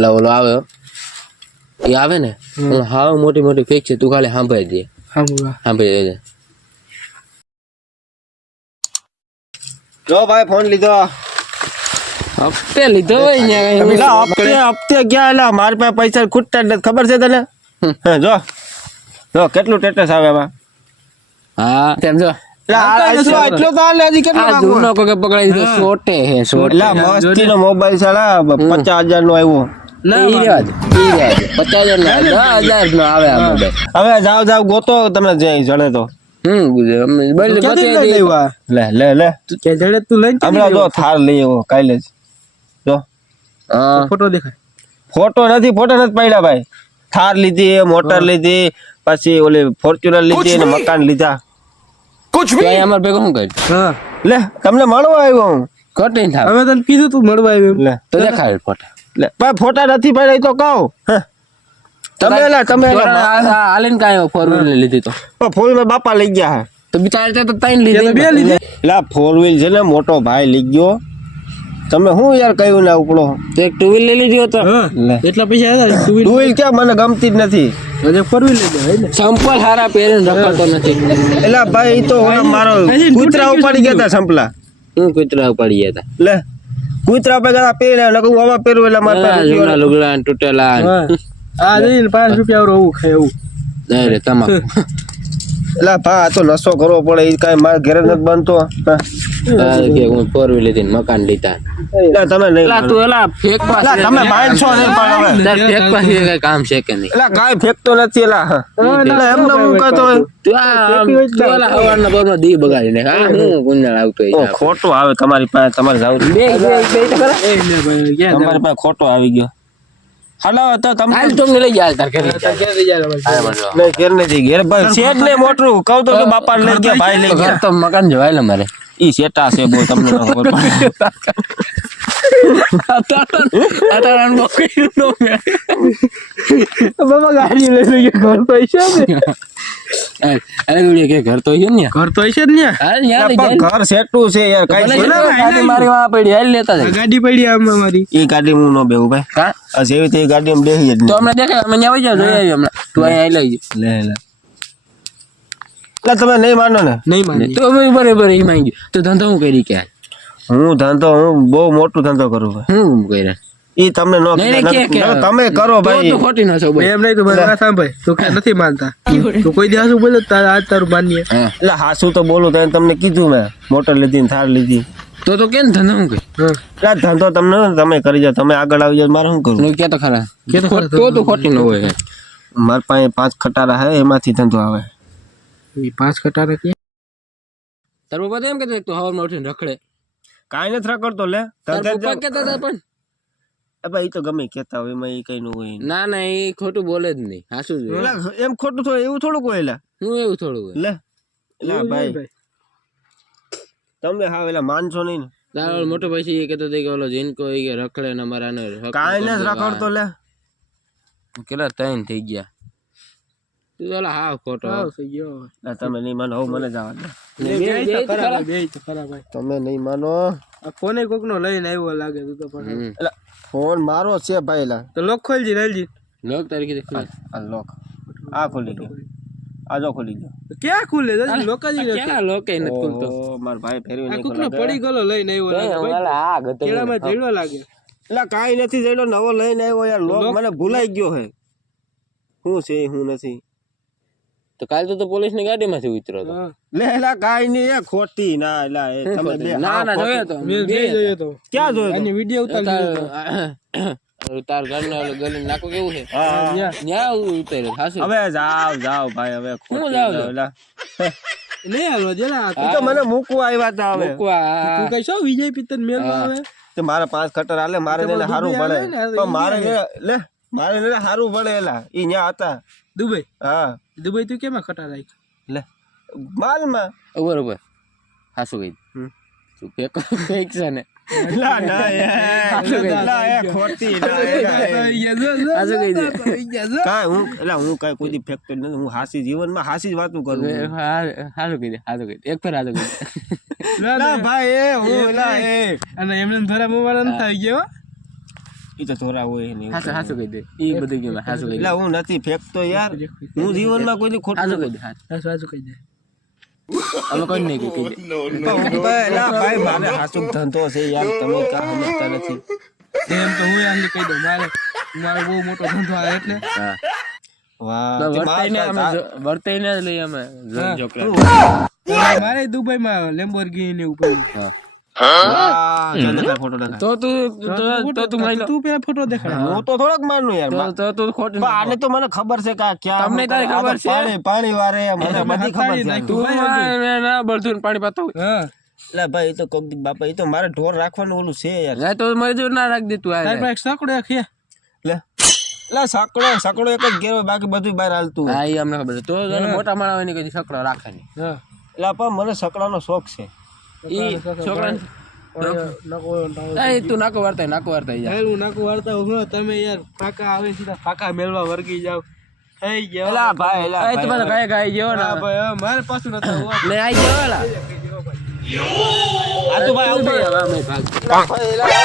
એટલે ઓલો આવે એ આવે ને હાવ મોટી મોટી ફેક છે, તું ખાલી સાંભળી દે, સાંભળી દેજે. જો ભાઈ ફોન લીધો, હપ્તે લીધો હોય ને હપ્તે ગયા એલા મારી પાસે પૈસા ખૂટતા જ નથી, ખબર છે તને? જો જો કેટલું સ્ટેટસ આવે એમાં. હા તેમ જો એટલો તો હાલે હજી કેટલો આ જૂનો કોકે પકડાઈ દીધો, સોટે હે સોટે. એટલે મસ્તી નો મોબાઈલ છે 50,000 નો આવ્યો. ઈ રેવા દે, 50,000 નો 10,000 નો આવે આ મોબાઈલ. હવે જાવ જાવ ગોતો તમે જે જણે તો. લે લે લે કે જડે તું લઈને હમણાં જો થાર લઈ આવ્યો કાલે જ. જો ફોટો દેખાય. ફોટો નથી પડ્યા ભાઈ. થાર લીધી, મોટર લીધી, પછી ઓલી ફોર્ચ્યુનર લીધી અને મકાન લીધા. કુછ ભી અમાર ભેગો શું કરી? હા લે તમને મળવા આવ્યો હું. કટિંગ થાવ હવે તને કીધું તું મળવા આવ્યો. લે તો દેખાડ ફોટા. લે ભાઈ ફોટા નથી પડ્યા તો કહું. તમે હાલીને કાંઈ ફોર વ્હીલર લીધી તો ફોર વ્હીલ બાપા લઈ ગયા હે. તો બિચારા તો ત્રણ લીધી, બે લીધી. એટલે ફોર વ્હીલ છે ને મોટો ભાઈ લઈ ગયો. તમે શું યાર કહ્યું ને ઉપડો તો એક ટુ વ્હીલ લઈ લીધી હતો. એટલા પૈસા હતા ટુ ટુ વ્હીલ ક્યાં મને ગમતી જ નથી. ફોર વ્હીલ લઈ લે. સંપલ હારા પહેરીને રખડતો નથી. એટલે ભાઈ ઈ તો મારો કૂતરા ઉપાડી ગયા હતા સંપલા. હું કૂતરા ઉપાડી ગયા હતા. લે કૂતરા ઉપર ગયા પહેર્યા નકર હું આવા પહેરું એટલે મારા જૂના લુગડા તૂટેલા આ જઈને 5 રૂપિયા એવું ખાય એવું. રે તમાકુ. એટલે ભા આ તો નશો કરવો પડે એ કાંઈ મારા ઘરે નથી બનતો. કે હું ફોર વ્હીલ લીધી મકાન લીધા. એટલે તમે નહીં તું એલા ફેંકવા તમે માનશો નહીં પણ હવે ફેંકવા સિવાય કઈ કામ છે કે નહીં? એટલે કાંઈ ફેંકતો નથી એલા. એટલે એમને હું કહેતો હોય તું એલા હવારના પરમાં દી બગાડી નાખ. આ હું ગુંજાળ આવતો હોય. ખોટું આવે તમારી પાસે, તમારે જાવ તમારી પાસે ખોટો આવી ગયો. હાલો તો તમે તમને લઈ જાય તાર ઘરે. નહીં ઘેર નથી ઘેર ભાઈ શેઠ ને મોટરું કહું તો કે બાપા લઈ ગયા ભાઈ લઈ ગયા. તો મકાન જવાય મારે ઈ શેઠા છે બહુ તમને ન ખબર બાબા ગાડી લઈ લઈ ઘર તો હશે ને. અરે વિડિયો કે ઘર તો હશે ને, ઘર તો હશે જ ને. ઘર શેઠું છે યાર કાઈ ગાડી મારી વાં પડી હાલ લેતા જાય. ગાડી પડી આમાં મારી. ઈ ગાડી હું ન બેહું ભાઈ. હા આ જેવી તે ગાડી માં બેહી જ તો અમને દેખાય અમે ન્યા વઈ જાવ જોઈ આવી હમણાં. તું અહીંયા લઈ જા. લે લે એટલે તમે નહીં માનો ને. નહીં માની તો અમે બરાબર ઈ માંગી તો ધંધો હું કરી કે હું બહુ મોટું ધંધો કરું ભાઈ. હું કર્યા ઈ તમને નો તમે કરો ભાઈ. તો ખોટી ન છો એમ નહીં તો મારા સાંભળ તું કે નથી માનતા તો કોઈ દિવસ બોલે તારા આજ તારું માનીએ. એટલે હાસું તો બોલું તમને કીધું મેં મોટર લીધી ને થાર લીધી. તો કેમ ધંધો હું કરી? એટલે ધંધો તમને તમે કરી જાવ, તમે આગળ આવી જાવ, મારે શું કરવું? કે તો ખરા તો ખોટી ન હોય. મારા પાસે 5 ખટારા હે એમાંથી ધંધો આવે. એ 5 કટારા કે તાર પપ્પા તો એમ કહેતા તું હવારમાં ઉઠીને રખડે. કાંઈ નથી રખડતો લે. તાર પપ્પા કહેતા હતા પણ ભાઈ ઈ તો ગમે કેતા હોય એમાં ઈ કઈ ન હોય. ના ના એ ખોટું બોલે જ નહીં. હાસું જ હોય. એમ ખોટું થોડું એવું થોડું કોઈ લે. હું એવું થોડું હોય લે એટલે ભાઈ તમે હા એલા માનશો નહીં ને. તારો મોટો પૈસા એ કહેતો હતો કે ઓલો જીનકો એ કે રખડે ને અમારા ને કાંઈ નથી રખડતો લે. કેટલા 3 થઈ ગયા. તું ઓલા હા ખોટો થઈ ગયો. તમે નહીં માનો હવે મને જવા દે. બે તો ખરા ભાઈ. તમે નહીં માનો. આ ફોને કોક નો લઈને આવ્યો લાગે તું તો પણ. એટલે ફોન મારો છે ભાઈ લા. તો લોક ખોલજી રલજી. લોક તારીખે દેખ આ લોક આ ખોલી ગયો. આ જો ખોલી ગયો. ક્યાં ખુલે જલ્દી લોક જ ક્યાં લોકે નથી ખુલતો. ઓ માર ભાઈ ફેરવી આ નહીં કોક નો પડી ગયો લઈને આવ્યો લાગે ભાઈ. ઓલા આ ગતો કેળામાં જડવા લાગે. એટલે કાંઈ નથી જડ્યો નવો લઈને આવ્યો યાર. લોક મને ભૂલાઈ ગયો હે. શું છે હું નથી. તો કાલ તો પોલીસ ની ગાડીમાંથી ઉતર્યો હતો. લે એલા કાંઈ નહીં એ ખોટી ના એલા એ તમે બે ના ના જોયો તો મેં જોયો તો. ક્યાં જોયો આની વિડિયો ઉતારી તાર ઘરનો ગલી નાકો કેવું છે? હા ન્યા ઉતર્યો હાસુ. હવે જાવ ભાઈ હવે ખોટી જાવ એલા નહીં હાલવા જેલા ઈ તો મને મૂકવા આવ્યા હતા હવે. તું કઈ છો વિજય પિત્તન મેલવા આવે તે મારા 5 ખટર આલે મારે એને હારું પડે. તો મારે લે મારે એને હારું પડે એલા ઈ ન્યા હતા દુબઈ. હા દુબઈ તું કેમાં ખટા રાખ લે માલમાં બરોબર હાસુ ગઈ તું ફેક છે ને લા ના એ ખોટી ના હાસુ ગઈ દે કાઈ હું એલા હું કાઈ કોઈ દી ફેક્ટર નથી. હું હાસી જીવનમાં હાસી જ વાતો કરું. હાસુ ગઈ દે એક ફેર હાસુ ગઈ ના ભાઈ એ હું એલા એ અને એમને ધરા મોવાળા ન થઈ ગયો ઈ તો ધોરા હોય ને હાસુ હાસુ કહી દે ઈ બધું કે હાસુ કહી દે એટલે હું નથી ફેંકતો યાર હું જીવનમાં કોઈ દી ખોટું હાસુ કહી દે સાચું કહી દે અમે કોઈ નહીં કહી દે ભાઈ મારે હાસુ ધંધો છે યાર તમે કા સમજતા નથી એમ તો હું આને કહી દઉં મારો બહુ મોટો ધંધો આવે એટલે હા વાહ તે વર્તાઈને જ લઈએ અમે છોકરા મારે દુબઈમાં લેમ્બોર્ગિની ઉપર વાહ ચાલ દેખાડ ફોટો દેખાડ તો તું માની લો તું પેલા ફોટો દેખાડ હું તો થોડોક માનું યાર તો તું ખોટું પણ આને તો મને ખબર છે કે આ ક્યાં તમને તારી ખબર છે? પાણી વારે મને બધી ખબર છે તું ના બળતું પાણી પાતો હા એટલે ભાઈ એ તો કોક દી બાપા એ તો મારે ઢોર રાખવાનું ઓલું છે યાર ના તો મજૂર ના રાખ દે તું આ તારી પાસે સકડો ખે લે સાકડો એક જ ઘેર હોય બાકી બધું બહાર હાલતું હોય હા એ અમને ખબર છે તો તને મોટા માણસ હોય ને કદી સકડો રાખે નહીં હા એટલે પણ મને સકડાનો શોખ છે ઈ છોકરા તું નાકો વાર્તા યાર હું નાકું વાળતા હું તમે યાર ફાકા આવે સીધા ફાકા મેળવા વર્ગી જાવ થઈ ગયો એલા ભાઈ એલા એ તમારે ગાય ગાય જેવો ને ભાઈ મારે પાછું નતા લે આઈ જેવો લા આ તો ભાઈ તું બે હવે અમે ભાગ ભાઈ એલા